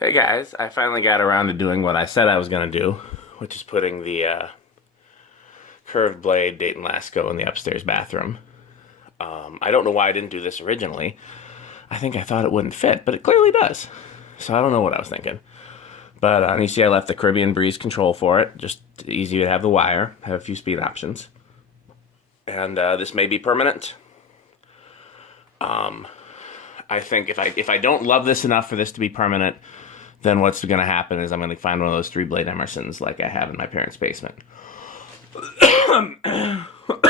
Hey guys, I finally got around to doing what I said I was going to do, which is putting the curved blade Dayton Lasko in the upstairs bathroom. I don't know why I didn't do this originally. I think I thought it wouldn't fit, but it clearly does. So I don't know what I was thinking. But you see I left the Caribbean Breeze control for it, just easy to have the wire, have a few speed options. And this may be permanent. I think if I don't love this enough for this to be permanent, then what's going to happen is I'm going to find one of those 3-blade Emersons like I have in my parents' basement.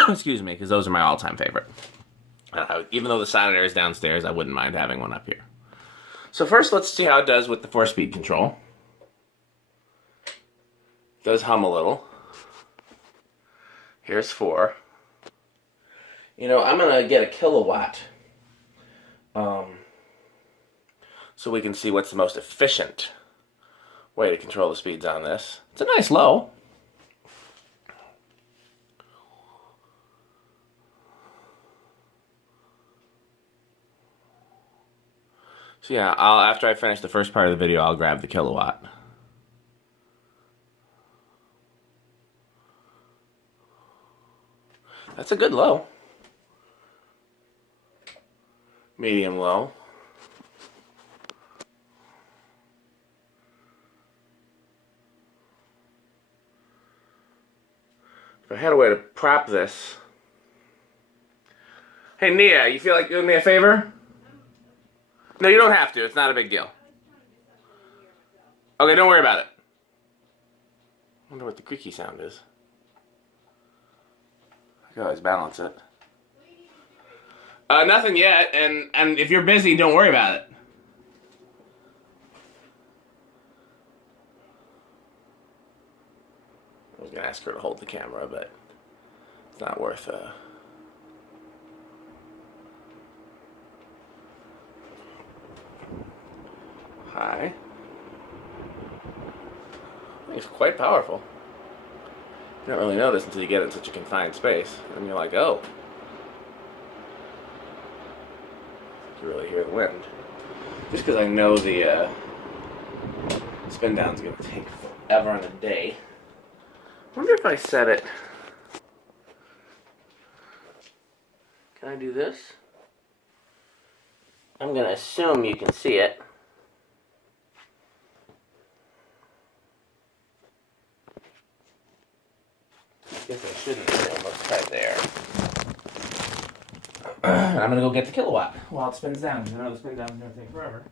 Excuse me, because those are my all-time favorite. Even though the Sonair is downstairs, I wouldn't mind having one up here. So first, let's see how it does with the 4-speed control. It does hum a little. Here's 4. You know, I'm going to get a kilowatt. So we can see what's the most efficient way to control the speeds on this. It's a nice low. So yeah, after I finish the first part of the video, I'll grab the kilowatt. That's a good low. Medium low. If I had a way to prop this. Hey Nia, you feel like doing me a favor? No, you don't have to. It's not a big deal. Okay, don't worry about it. I wonder what the creaky sound is. I can always balance it. Nothing yet, and if you're busy, don't worry about it. I was gonna ask her to hold the camera, but it's not worth Hi. It's quite powerful. You don't really know this until you get it in such a confined space. And you're like, oh. You really hear the wind. Just because I know the spin down's going to take forever and a day. I wonder if I set it. Can I do this? I'm going to assume you can see it. Guess I shouldn't be almost right there. I'm gonna go get the kilowatt while it spins down. I know the spin down is gonna take forever.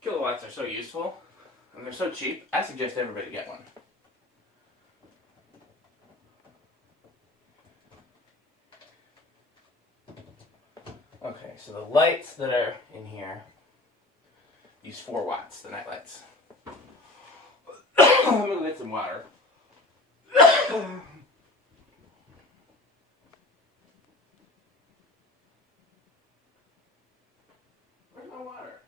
Kilowatts are so useful, and they're so cheap, I suggest everybody get one. Okay, so the lights that are in here use 4 watts, the night lights. I'm gonna get some water. Where's my water?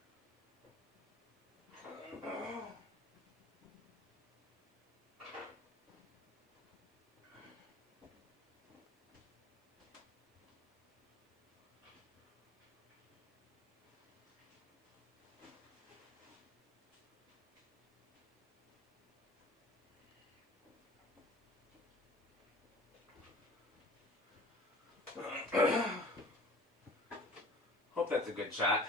Hope that's a good shot.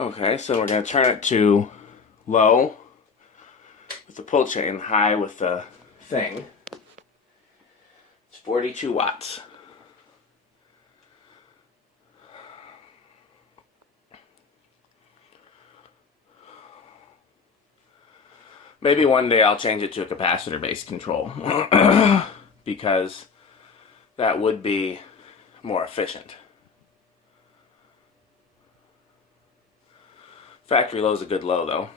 Okay, so we're going to turn it to low with the pull chain, high with the thing. It's 42 watts. Maybe one day I'll change it to a capacitor-based control because that would be more efficient. Factory low is a good low though.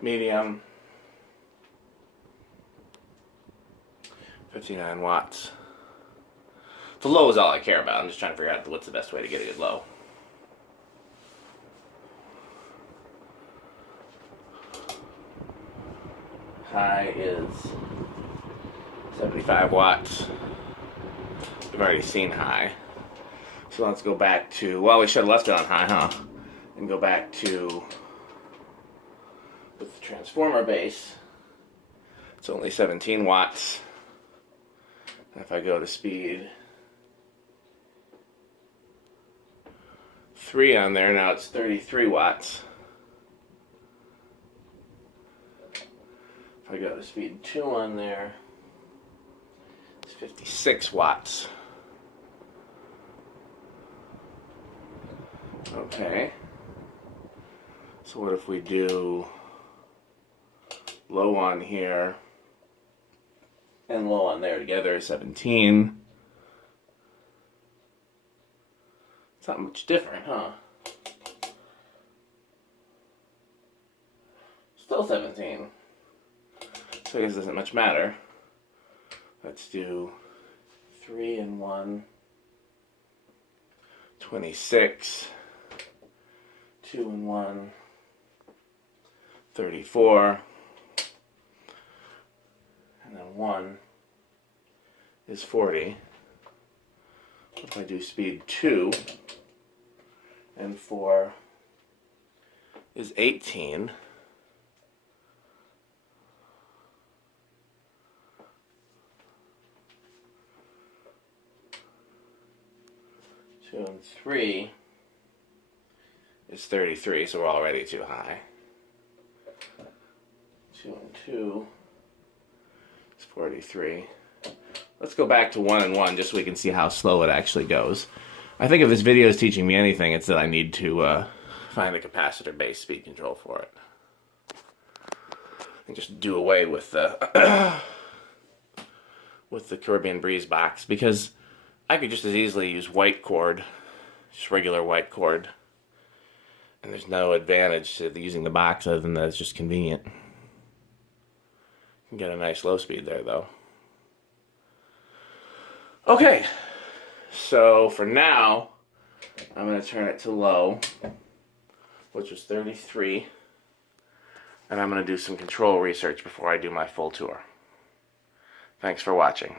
Medium, 59 watts. The low is all I care about. I'm just trying to figure out what's the best way to get a good low. High is 75 watts. We've already seen high. So let's go back to, well, we should have left it on high, huh? And go back to, with the transformer base, it's only 17 watts. And if I go to speed 3 on there, now it's 33 watts. If I go to speed 2 on there, it's 56 watts. Okay. So what if we do low on here and low on there together, 17. It's not much different, huh? Still 17. So I guess it doesn't much matter. Let's do 3 and 1, 26, 2 and 1, 34, and then 1 is 40. If I do speed 2 and 4 is 18. And 3 is 33, so we're already too high. 2 and 2 is 43. Let's go back to 1 and 1 just so we can see how slow it actually goes. I think if this video is teaching me anything, it's that I need to find a capacitor-based speed control for it. And just do away with the with the Caribbean Breeze box, because I could just as easily use white cord, just regular white cord, and there's no advantage to using the box other than that it's just convenient. You can get a nice low speed there though. Okay, so for now, I'm going to turn it to low, which was 33, and I'm going to do some control research before I do my full tour. Thanks for watching.